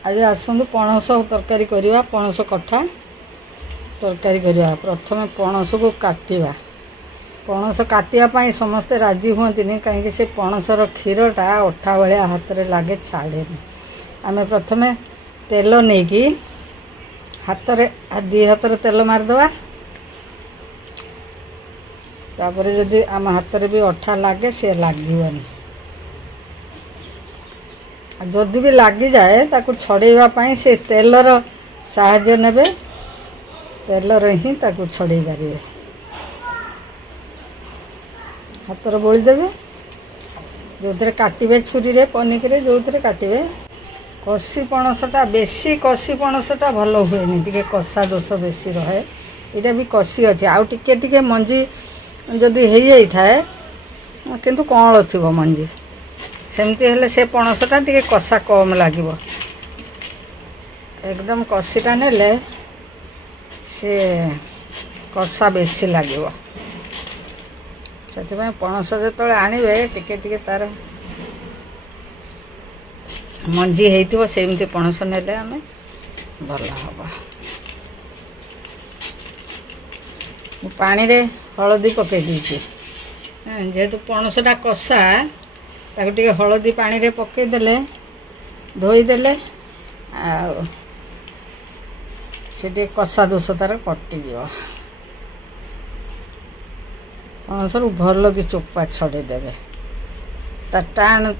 आज आसतु पणस तरकारी करवा पणस कठा तरकारी करवा। प्रथम पणस को काटिवा। पणस काटिया समस्ते राजी हुए कहीं से पणसर क्षीरटा अठा भाया हाथ में लगे छाड़े। आम प्रथम तेल नहीं हाथ दी हाथ तेल मारिदेवा। तापर जदि आम हाथ में भी अठा लगे सी लगनी। जदि भी लगी जाए ताकू छड़ेवाई से तेलर साहाय्य नेबे। तेलर ही ताकू छड़े पारे। हाथ बोलीदेवे जो थे काटे छुरी रे पनिकी जो थे काटे। कषि पणसटा बेसी कषि पणसटा भल हुए टी कषा दोष बेसी रहे। यहाँ भी कषि अच्छे आउ टे मंजी जदि हो जाए किंतु कौन थी मंजी सेमती हेले से पणसटा टी कषा कम लगे। एकदम कषिटा नेले से कषा बेसी लगे। से पणस जो आणवे टे तार मंजी हो सेमती पणस नेले आम भल हम। पानी रे हलदी पकई दीची जेहेतु पणसटा कषा ताको टिके हलदी पानी रे पकईदेले धोईदेले से कषा दोष तार कटिज। पणसर भल कि चोपा छड़ेदेवे। टाण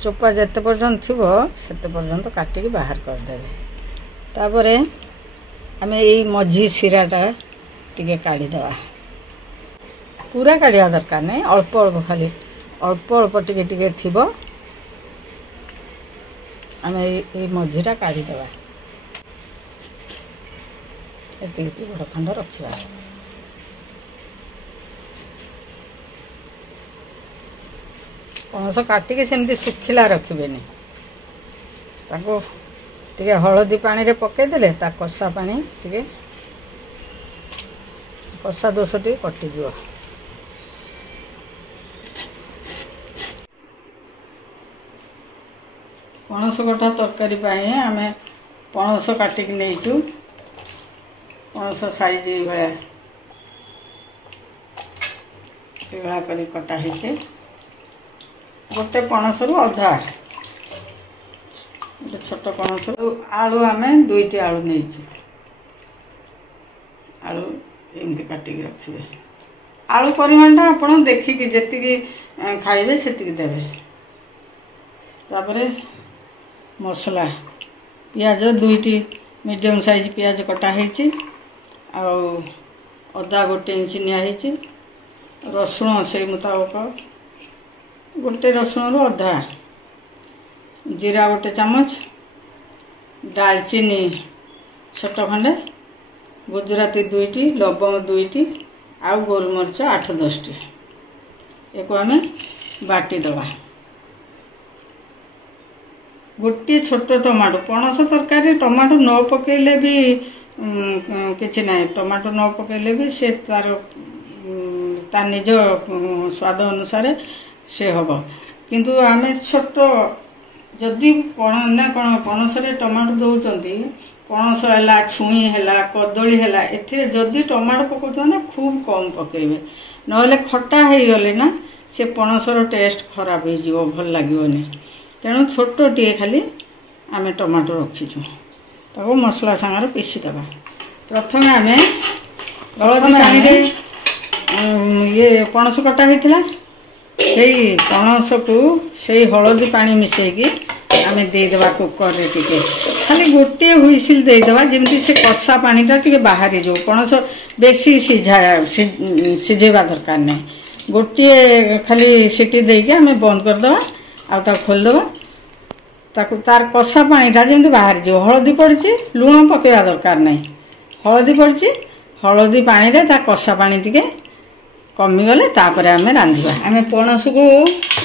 चोपा जिते पर्यंत थी से पर्यंत काटिकी बाहर करदेवे। तापर आम यही मझी शिराटा टिके काढ़ीदेवा। पूरा काढ़ा दरकार नहीं अल्प अल्प खाली अल्प अल्प टिके टिके थिबो। आम ये मझीटा काढ़ीदेवा। एति बड़ खंड रखा। पणस काटिकी सेमती सुखिला रखिबेनी। ताको टिके हलदी पानी रे पकईदेले ता कषा पानी टिके कषा दोष टे कटिज। पणस कठा तरकारी आम पणस काटिक नहीं पणस साइज ये कर कटा गोटे पणस रु अधा गोटे छोट पणस आलू आम दुईटी आलू नहीं आलू एमती काटिक रखिए। आलू परिमाणटा आप देखिकी जी खाइबे से देवे। तापर मसला पियाज दुईटी मीडियम साइज पियाज कटा है। अदा गोटे इंच नियाही। रसुण से मुताबक गोटे रसुण रु अधा। जीरा गोटे चामच। दालचीनी छोट खंडे। गुजराती दुईटी लवंग दुईटी आउ गोलमरीच 8-10 टी। एक आम बाटीदवा। गोटे छोट टमाटो पणस तरकारी टमाटो न पकेले भी किछि ना। टमाटो न पकेले भी से तार निज स्वाद अनुसार से हम किंतु आम छोट जदि ना कौन पणस टमाटो दौरान पणस है छुई है कदली है ए जदि टमाटो पकाना खूब कम पकेबे ना खटा हो गले ना से पणसर टेस्ट खराब हो भल लगे। तेणु छोट टे खाली आम टमाटो रखीचु ताको मसला सांगार पीसीदबा। प्रथम आम हलदी पानी ये पणस कटा होता से पणस को से हलदी पानी मिसेकी आम देदेबा कुकर रे टिके खाली गोटे हुइसिल देदेबा जेमती से कषा पानीटा टिके बाहरी जो पणस बेसी सिझेबा दरकार नहीं। गोटे खाली सीटी देके आम बंद करदबा आ खोलदबा। ताकू तार कषा पानीटा जेमती बाहरी जो हलदी पड़ी लुण पकेवा दरकार नहीं। हलदी पड़ी हलदी पानी रे ता कषा पानी टिके कमिगले तापर आम रांधिबा। आम पणस को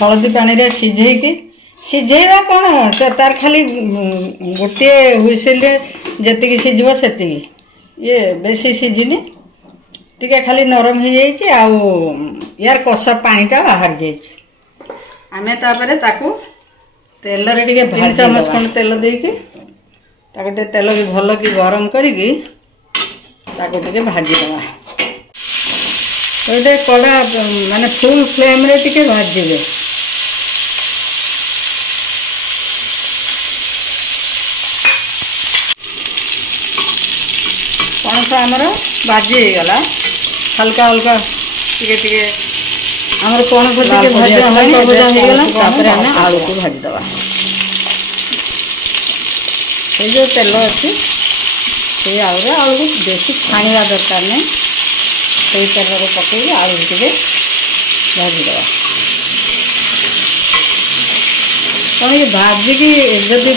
हलदी पानी रे सिझेबा कौन तार खाली गोटे हुइसिल जी सिझब से ये बेसी सिझिनी टिके खाली नरम हो जाइए। यार कषा पानीटा बाहर जाइए। आम तापर ताकू तेल रे टिके 2 चामच खंड तेल देकी ताको तेल भी भल कि गरम करिकी ताको भाजीदवा। ये कड़ा माने फुल फ्लेम रे टिके भाजीबे। पणस आमर भाजी हो गला हल्का हल्का टिके टिके आमर पणस टिके भाजी हल्का भजा हो गला। तापर आमे आलू को भाजीदवा। ये जो तेल अच्छी से आलू को बेसी छाणवा दरकार नहीं। से तेल पकई आलू टे भाजीदवा। कौन ये भाजिकी जदि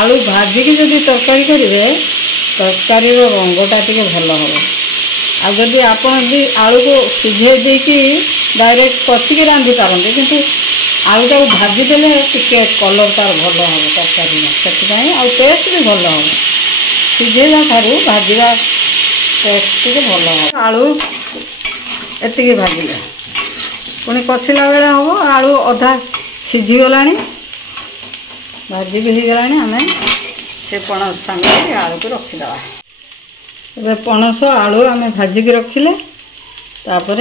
आलू भाजिकी जदि तरकारी करेंगे तरकारी रंगटा टे भल हम। आदि आप आलू को सीझे देकी डायरेक्ट कषिकी रांधि पारते किंतु आलूटा भाजीदेले टे कलर तार भल हम तरकारी से टेस्ट भी भल हम। सीझेला ठारू भाजवा टेस्ट टे भल हम। आलू एतिकी भाजिले पुणी कषिला बेला हम आलू अधा सीझीगला भाजी भी हो गला। आम से पणस सांगे आलू को रखीदवा। ए पणस आलू आम भाजिकी रखिले तापर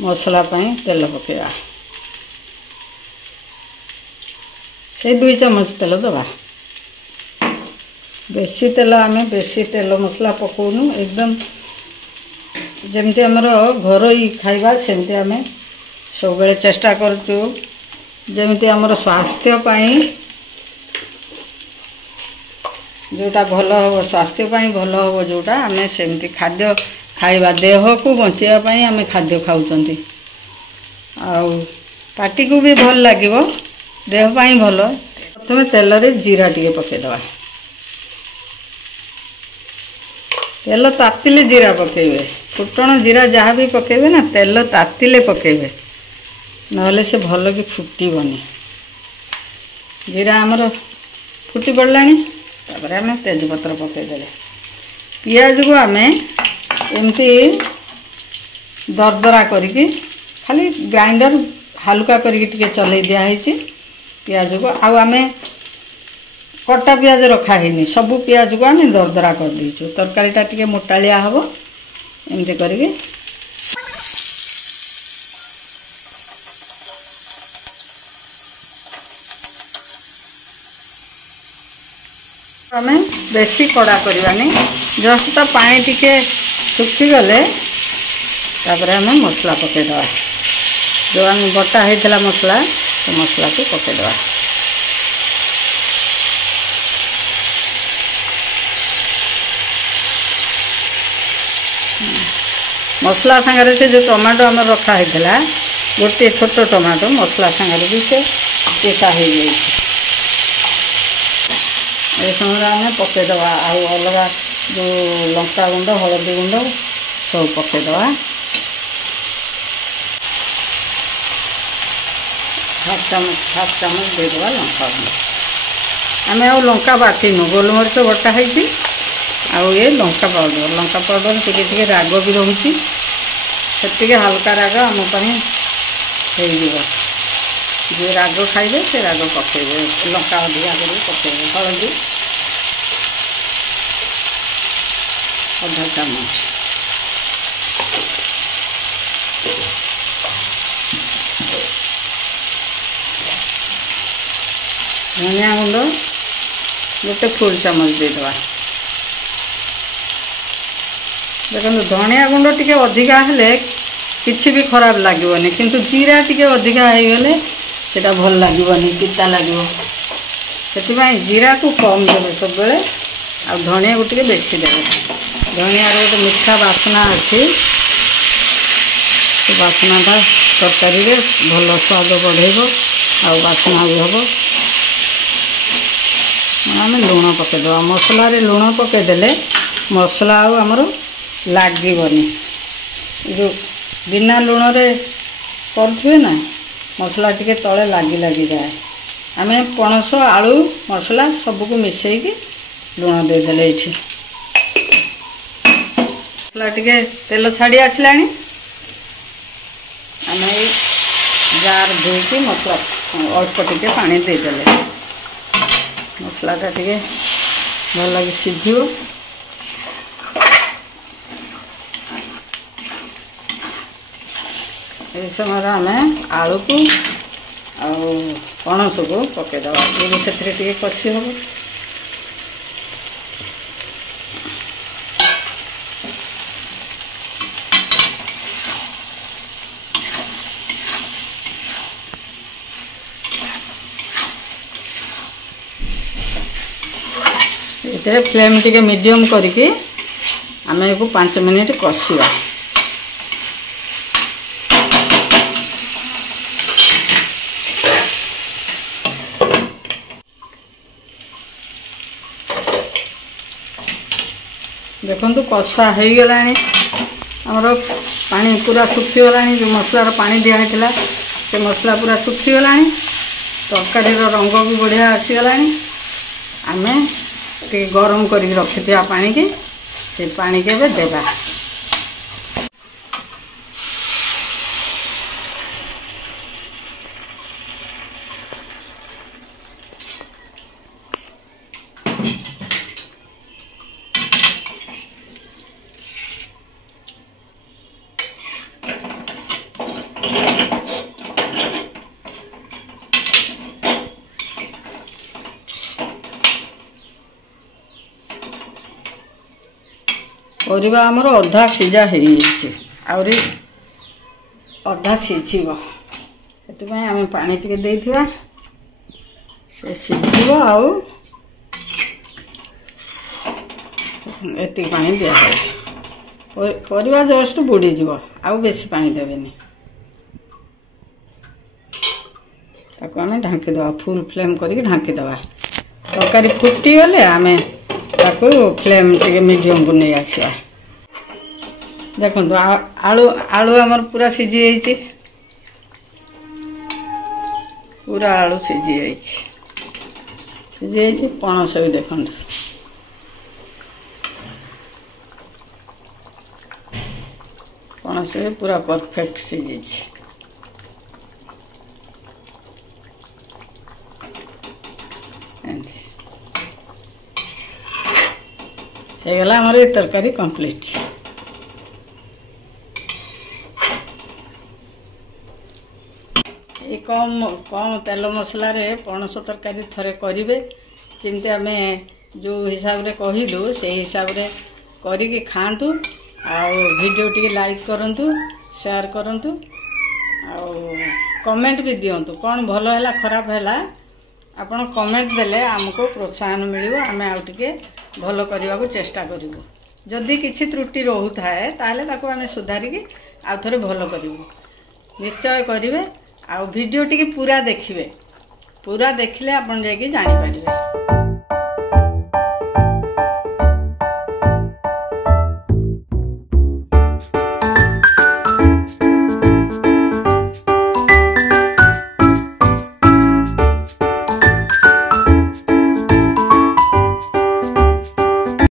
मसला तेल पकेवा। से 2 चम्मच तेल दबा। बेसी तेल आम बेसी तेल मसला पकाउनु एकदम जमती आमर घरोई खाइबा सेमती आम सब बेले चेष्टा करचु जमती आमर स्वास्थ्य जोटा भल हम स्वास्थ्य भल हम जोटा आम सेमती खाद्य खाइबा देह को बचाई आम खाद्य खाऊँ पार्टी को भी भल लगे देहपाई भल। प्रथम तेल रे जीरा टिके पकेदवा। तेल तातिले जीरा पकेबे फुटण जीरा जहाँ भी पकेबे ना तेल तातिले पकेबे नहले से भल कि फुटबनी। जीरा आमर फुटी पड़लानी तापर आम तेजपत्र पकईदे। पियाज को आम एमती दरदरा करिकी खाली ग्राइंडर हल्का करके चलई दिखाई पियाज को आम कटा पियाज रखाही सबू पियाज को आम दरदरा कर दीचु तरकारीटा टिके मोटालिया हम एमती करके आम बेसी कड़ा करवानी जस्ट तो पानी टिके सुखीगले तापर आम मसला पकईदवा। जो आम बटा होता मसला तो मसला को पकईदवा। मसला सांगे से जो टमाटो आम रखा होता गोटे छोट टमाटो मसला सांगे भी से पेशा हो जाए। ये समय आम पकईदवा अलग जो लंका गुंड हलदी गुंड सब पकईदवा। हाफ चामच देदेवा लंका गुंड। आम आ लंका बाटिनु गोलमरीच बटा होती ये लंका पाउडर टिके राग भी रोचे से हल्का राग आमपाई हो जे राग खाइबे से राग पकेबे लंका अधिका कर पकेबे। हलदी आधा चामच धनिया गुंड गोटे फुल चामच देदेवा। देखो धनिया गुंड टिके अधिका हेले किछि भी खराब लागबनी किंतु जीरा टिके अधिका होगले सेटा भल लागबनी पिता लागबो से जीरा को कम देवे सब बेले आ धनिया को टिके बेसी देवे। धनिया गोटे मीठा बासना अच्छी बासनाटा तरकारी भल स्वाद बढ़ेब आ बासना भी हम। आम लुण पकईदे मसला लुण पकईदे मसला आमर लागबनी जो बिना लुण रे करे ना मसला टिके तले लगी जाए। आम पणस आलू मसला सबको मिसेकी लुण देदेले ये मसला टिके तेल छाड़ी आसला आम जार धोईकी मसला अल्प टिके पानी देदेले मसलाटा टिके ଭଲ ଲାଗି ସିଝିବ। এই ସମୟରେ ଆମେ ଆଳୁକୁ ଆଉ ପଣସକୁ ପକାଇଦେବା। ସେଥିରେ ଟିକେ କଷି ହେବ। ଏଥିରେ ଫ୍ଲେମ୍ ଟିକେ ମିଡ଼ିୟମ୍ କରିକି ଆମେ ଏକୁ 5 ମିନିଟ୍ କଷିବା। देखु कषा हो गलानी आमर पानी पूरा सुखीगलानी। जो मसलार पानी दिखाई से मसला पूरा सुखीगलानी। तरकारी रंग भी बढ़िया आसीगलानी। आम टे गरम कर रखि पानी की से पानी के देवा। परिबा आमर अधा सीझा होरी अधा सीझब से आम पानी टे देथिबा से सीझब आउ एति पानी दिया परिबा जस्ट बुड़ी जीव आउ बेसी पानी देबेनी। ताको आम ढांकी दवा फुल फ्लेम करके ढांकी दवा। तरकारी फुटी गले आमे ताको फ्लेम टे मीडियम को नहीं आसिया। देखो आलू आलू आमर पूरा सीझी जाइए। पूरा आलू सीझी जाइए। पणस भी देखो पणस भी पूरा परफेक्ट सीझी। हेगला आमर ये तरकारी कंप्लीट। ये कम कम तेल मसला रे पणस तरकारी थरे करिवे। जेमती आमे जो हिसाब रे कहिलु से हिसाब रे करिके खांतु। आउ वीडियो टी लाइक करंतु, शेयर करंतु, आउ कमेंट भी दियंतु। कौन भलो हैला खराब हैला आपण कमेंट देले हमको प्रोत्साहन मिलिबो। आमे आउ टिके भलो करबा को चेष्टा करिवो। जदि किछि त्रुटि रहउथाए ताले ताको आमे सुधारिके आउ थरे भलो करिवो। निश्चय करिवे। आ वीडियो टी पूरा देखिए। पूरा देखिले आपण जाके जानि पारिबे।